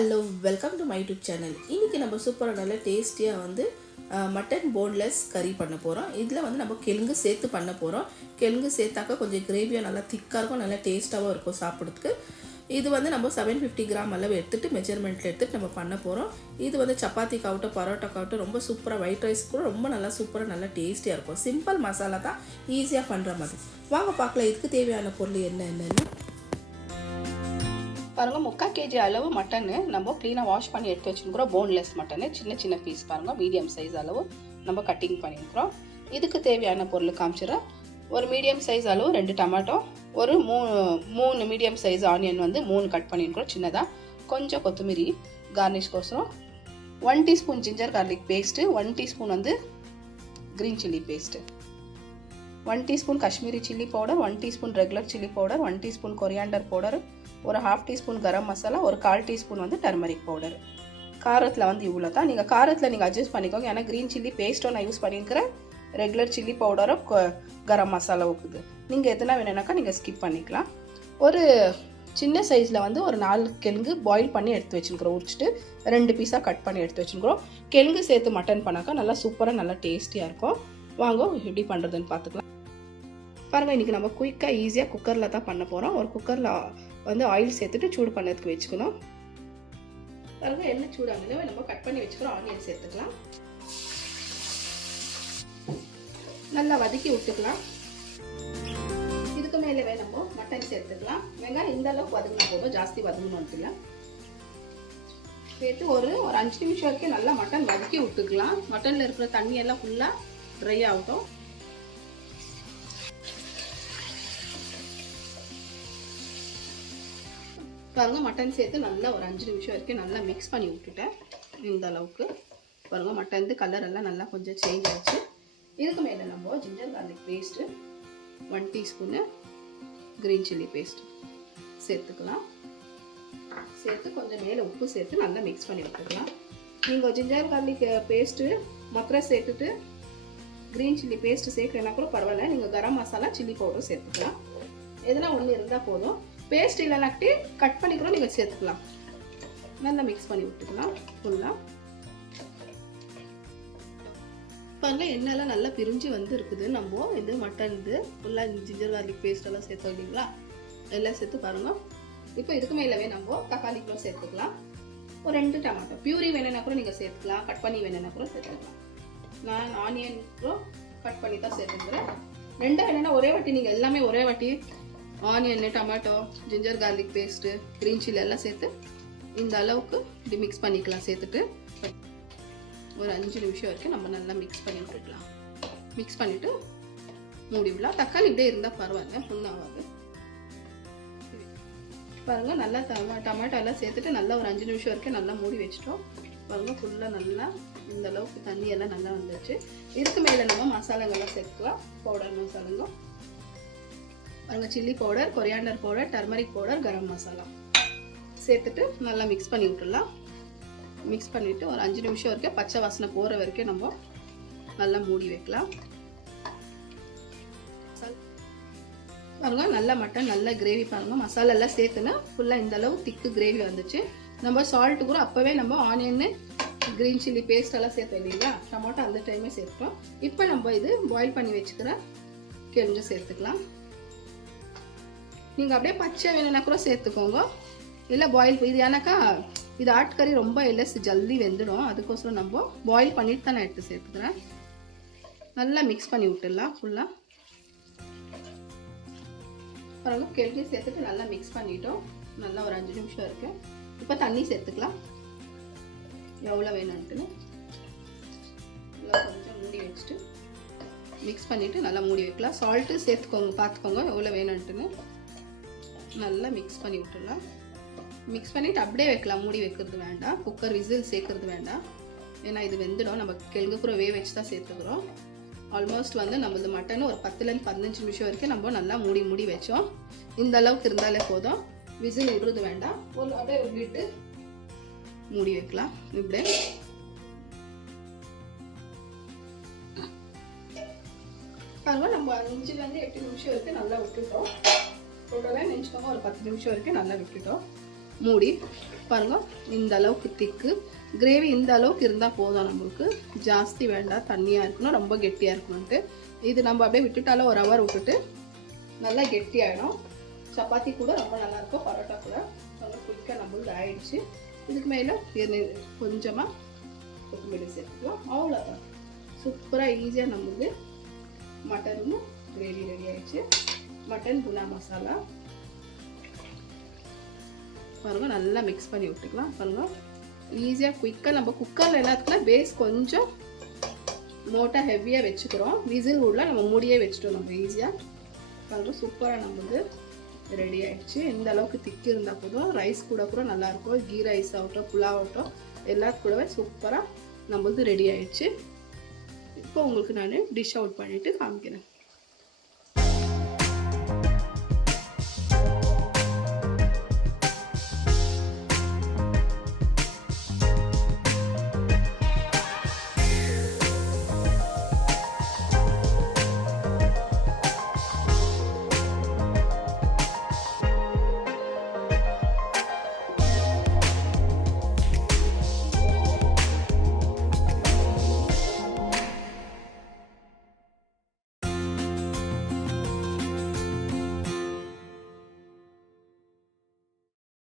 Hello welcome to my YouTube channel. இன்றைக்கி நம்ம சூப்பராக நல்ல டேஸ்டியாக வந்து மட்டன் போன்லெஸ் கறி பண்ண போகிறோம். இதில் வந்து நம்ம கிழங்கு சேர்த்து பண்ண போகிறோம். கிழங்கு சேர்த்தாக்கா கொஞ்சம் கிரேவியாக நல்லா திக்காக இருக்கும், நல்லா டேஸ்ட்டாகவும் இருக்கும் சாப்பிட்றதுக்கு. இது வந்து நம்ம 750 கிராம் அளவு எடுத்துகிட்டு மெஜர்மெண்ட்டில் எடுத்துகிட்டு நம்ம பண்ண போகிறோம். இது வந்து சப்பாத்திக்காகட்டும் பரோட்டாக்காகட்டும் ரொம்ப சூப்பராக, ஒயிட் ரைஸ் கூட ரொம்ப நல்லா சூப்பராக நல்லா டேஸ்டியாக இருக்கும். சிம்பிள் மசாலா தான், ஈஸியாக பண்ணுற மாதிரி. வாங்க பார்க்கலாம் இதுக்கு தேவையான பொருள் என்னென்னு பாருங்கள். 3/4 kg அளவு மட்டனு நம்ம க்ளீனாக வாஷ் பண்ணி எடுத்து வச்சுருக்கிறோம். போன்லெஸ் மட்டனு சின்ன சின்ன பீஸ் பாருங்கள், மீடியம் சைஸ் அளவு நம்ம கட்டிங் பண்ணியிருக்கிறோம். இதுக்கு தேவையான பொருள் காமிச்சிடறேன். ஒரு மீடியம் சைஸ் அளவு 2 டொமேட்டோ, ஒரு 3 மீடியம் சைஸ் ஆனியன் வந்து 3 கட் பண்ணியிருக்கிறோம் சின்னதாக, கொஞ்சம் கொத்தமல்லி கார்னிஷ்கோசரம், 1 teaspoon ginger garlic paste, 1 teaspoon வந்து green chilli paste, 1 teaspoon Kashmiri chilli powder, 1 teaspoon regular chilli powder, 1 teaspoon coriander powder, ஒரு 1/2 டீஸ்பூன் கரம் மசாலா, ஒரு 1/4 டீஸ்பூன் வந்து டர்மரிக் பவுடர். காரத்தில் வந்து இவ்வளோ தான். நீங்கள் காரத்தில் நீங்கள் அட்ஜஸ்ட் பண்ணிக்கோங்க. ஏன்னா க்ரீன் சில்லி பேஸ்ட்டோ நான் யூஸ் பண்ணியிருக்கிறேன், ரெகுலர் சில்லி பவுடரோ கரம் மசாலா இருக்குது. நீங்கள் எதுனா வேணும்னாக்கா நீங்கள் ஸ்கிப் பண்ணிக்கலாம். ஒரு சின்ன சைஸில் வந்து ஒரு 4 கிழங்கு பாயில் பண்ணி எடுத்து வச்சுருக்கிறோம். உரிச்சிட்டு 2 பீஸாக கட் பண்ணி எடுத்து வச்சுருக்கிறோம். கிழங்கு சேர்த்து மட்டன் பண்ணாக்கா நல்லா சூப்பராக நல்லா டேஸ்டியாக இருக்கும். வாங்க எப்படி பண்ணுறதுன்னு பார்த்துக்கலாம். பாருங்கள், இன்றைக்கி நம்ம குயிக்காக ஈஸியாக குக்கரில் தான் பண்ண போகிறோம். ஒரு குக்கரில் வந்து ஆயில் சேர்த்துட்டு சூடு பண்ணதுக்கு வச்சுக்கணும். பாருங்கள், எண்ணெய் சூடாகல நம்ம கட் பண்ணி வச்சுக்கிறோம் ஆனியன் சேர்த்துக்கலாம். நல்லா வதக்கி விட்டுக்கலாம். இதுக்கு மேலே நம்ம மட்டன் சேர்த்துக்கலாம். வெங்காயம் இந்த அளவுக்கு வதங்கினா போதும், ஜாஸ்தி வதங்கணும் இல்லை. சேர்த்து ஒரு 5 நிமிஷம் வரைக்கும் நல்லா மட்டன் வதக்கி விட்டுக்கலாம். மட்டனில் இருக்கிற தண்ணியெல்லாம் ஃபுல்லாக ட்ரை ஆகட்டும். பாருங்கள், மட்டன் சேர்த்து நல்லா ஒரு 5 நிமிஷம் வரைக்கும் நல்லா மிக்ஸ் பண்ணி விட்டுட்டேன். இந்த அளவுக்கு பாருங்கள், மட்டன் கலர் எல்லாம் நல்லா கொஞ்சம் சேஞ்ச் ஆச்சு. இதுக்கு மேலே நம்ம ginger garlic paste, 1 teaspoon green chilli paste சேர்த்துக்கலாம். சேர்த்து கொஞ்சம் மேலே உப்பு சேர்த்து நல்லா மிக்ஸ் பண்ணி விட்டுக்கலாம். நீங்கள் ஜிஞ்சர் கார்லிக் பேஸ்ட்டு மொத்தம் சேர்த்துட்டு க்ரீன் சில்லி பேஸ்ட்டு சேர்க்கலன்னா கூட பரவாயில்ல. நீங்கள் கரம் மசாலா சில்லி பவுடர் சேர்த்துக்கலாம். எதனா ஒன்று இருந்தால் போதும். பேஸ்ட் இல்லைனாட்டி கட் பண்ணி கூட நீங்கள் சேர்த்துக்கலாம். நல்லா மிக்ஸ் பண்ணி விட்டுக்கலாம் ஃபுல்லாக. பாருங்கள், எண்ணெயெல்லாம் நல்லா பிரிஞ்சு வந்து இருக்குது. நம்ம இது மட்டன் ஃபுல்லாக ஜிஞ்சர் கார்லிக் பேஸ்டெல்லாம் சேர்த்தோம் இல்லைங்களா, எல்லாம் சேர்த்து பாருங்கள். இப்போ இதுக்கு மேலவே நம்ம தக்காளி கூட சேர்த்துக்கலாம். ஒரு 2 டொமேட்டோ பியூரி வேணும்னா கூட நீங்கள் சேர்த்துக்கலாம், கட் பண்ணி வேணும்னா கூட சேர்த்துக்கலாம். நான் ஆனியன் கூட கட் பண்ணி தான் சேர்த்துக்கிறேன். 2 வேணும்னா ஒரே வாட்டி நீங்கள் எல்லாமே ஒரே வாட்டி onion, tomato, ginger garlic paste, green chilli எல்லாம் சேர்த்து இந்த அளவுக்கு இப்படி மிக்ஸ் பண்ணிக்கலாம். சேர்த்துட்டு ஒரு 5 நிமிஷம் வரைக்கும் நம்ம நல்லா மிக்ஸ் பண்ணி விட்டுக்கலாம். மிக்ஸ் பண்ணிவிட்டு மூடி விடலாம். தக்காளி இப்படியே இருந்தால் பரவாயில்ல, ஃபுல்லாகாது. பாருங்கள், நல்லா டொமேட்டோ எல்லாம் சேர்த்துட்டு நல்லா ஒரு 5 நிமிஷம் வரைக்கும் நல்லா மூடி வச்சிட்டோம். பாருங்கள், ஃபுல்லாக நல்லா இந்த அளவுக்கு தண்ணி எல்லாம் நல்லா வந்துச்சு. இதுக்கு மேலே நம்ம மசாலாங்கள்லாம் சேர்த்துக்கலாம். பவுடர் மசாலாங்க பாருங்கள், chilli powder, coriander powder, turmeric powder, garam masala சேர்த்துட்டு நல்லா மிக்ஸ் பண்ணி விட்டுடலாம். மிக்ஸ் பண்ணிவிட்டு ஒரு 5 நிமிஷம் வரைக்கும் பச்சை வாசனை போகிற வரைக்கும் நம்ம நல்லா மூடி வைக்கலாம். பாருங்கள், நல்லா மட்டன் நல்லா கிரேவி பாருங்கள், மசாலா எல்லாம் சேர்த்துனா ஃபுல்லாக இந்த அளவு திக்கு கிரேவி வந்துச்சு. நம்ம சால்ட்டு கூட அப்போவே நம்ம ஆனியன், க்ரீன் சில்லி பேஸ்ட் எல்லாம் சேர்த்தோம் இல்லைங்களா, டொமேட்டோ அந்த டைமே சேர்த்துட்டோம். இப்போ நம்ம இது பாயில் பண்ணி வச்சுக்கிற கிழங்கு சேர்த்துக்கலாம். நீங்கள் அப்படியே பச்சை வேணும்னா கூட சேர்த்துக்கோங்க, இல்லை பாயில். இது ஏன்னாக்கா இது ஆட்டுக்கறி ரொம்ப இல்லை, ஜல்தி வெந்துடும். அதுக்கோசரம் நம்ம பாயில் பண்ணிட்டு தான் நான் எடுத்து சேர்த்துக்கிறேன். நல்லா மிக்ஸ் பண்ணி விட்டுடலாம் ஃபுல்லாக. பாருங்கள், கிழங்கு சேர்த்துட்டு நல்லா மிக்ஸ் பண்ணிட்டோம். நல்லா ஒரு 5 நிமிஷம் இருக்கு. இப்போ தண்ணி சேர்த்துக்கலாம், எவ்வளோ வேணும்ட்டுன்னு. நல்லா கொஞ்சம் மூடி வச்சுட்டு மிக்ஸ் பண்ணிவிட்டு நல்லா மூடி வைக்கலாம். சால்ட்டு சேர்த்துக்கோங்க, பார்த்துக்கோங்க எவ்வளோ வேணும்ட்டுன்னு. நல்லா மிக்ஸ் பண்ணி விட்டுடலாம். மிக்ஸ் பண்ணிவிட்டு அப்படியே வைக்கலாம், மூடி வைக்கிறது வேண்டாம், குக்கர் விசில் சேர்க்கறது வேண்டாம். ஏன்னா இது வெந்துடும். நம்ம கிழங்கு கூட வேக வச்சு தான் சேர்த்துக்கிறோம். ஆல்மோஸ்ட் வந்து நம்மளது மட்டன் ஒரு 10லேருந்து 15 நிமிஷம் வரைக்கும் நம்ம நல்லா மூடி வச்சோம். இந்த அளவுக்கு இருந்தாலே போதும், விசில் விடுறது வேண்டாம். ஒரு அப்படியே விட்டு மூடி வைக்கலாம். இப்படியே பாருங்கள், நம்ம 5லேருந்து 8 நிமிஷம் வரைக்கும் நல்லா விட்டுட்டோம். டோட்டலாக நினச்சிக்கோங்க, ஒரு 10 நிமிஷம் வரைக்கும் நல்லா விட்டுட்டோம். மூடி பாருங்கள். இந்த அளவுக்கு திக்கு கிரேவி இந்த அளவுக்கு இருந்தால் போதும். நம்மளுக்கு ஜாஸ்தி வேண்டாம், தண்ணியாக இருக்கணும், ரொம்ப கெட்டியாக இருக்கணும்ட்டு. இது நம்ம அப்படியே விட்டுட்டாலும் ஒரு ஹவர் விட்டுட்டு நல்லா கெட்டியாகிடும். சப்பாத்தி கூட ரொம்ப நல்லாயிருக்கும், பரோட்டா கூட ரொம்ப குயிக்காக நம்மளுக்கு ஆயிடுச்சு. இதுக்கு மேலே கொஞ்சமாக கொத்தமல்லி சேர்த்துக்கலாம். அவ்வளோதான், சூப்பராக ஈஸியாக நம்மளுக்கு மட்டன் கிரேவி ரெடி ஆயிடுச்சு. மட்டன் புனா மசாலா பாருங்கள், நல்லா மிக்ஸ் பண்ணி விட்டுக்கலாம். பாருங்கள், ஈஸியாக குயிக்காக. நம்ம குக்கரில் எல்லாத்துக்குலாம் பேஸ் கொஞ்சம் மோட்டாக ஹெவியாக வச்சுக்கிறோம். விசில் உள்ள நம்ம மூடியே வச்சுட்டோம் நம்ம ஈஸியாக. பாருங்கள், சூப்பராக நம்மளுக்கு ரெடி ஆகிடுச்சு. இந்த அளவுக்கு திக்கு இருந்தால் போதும். ரைஸ் கூட நல்லாயிருக்கும். கீ ரைஸ் ஆகட்டும், புலாவ் ஆகட்டும், எல்லாத்து கூடவே சூப்பராக நம்மளுக்கு ரெடி ஆகிடுச்சு. இப்போ உங்களுக்கு நான் டிஷ் அவுட் பண்ணிவிட்டு காமிக்கிறேன்.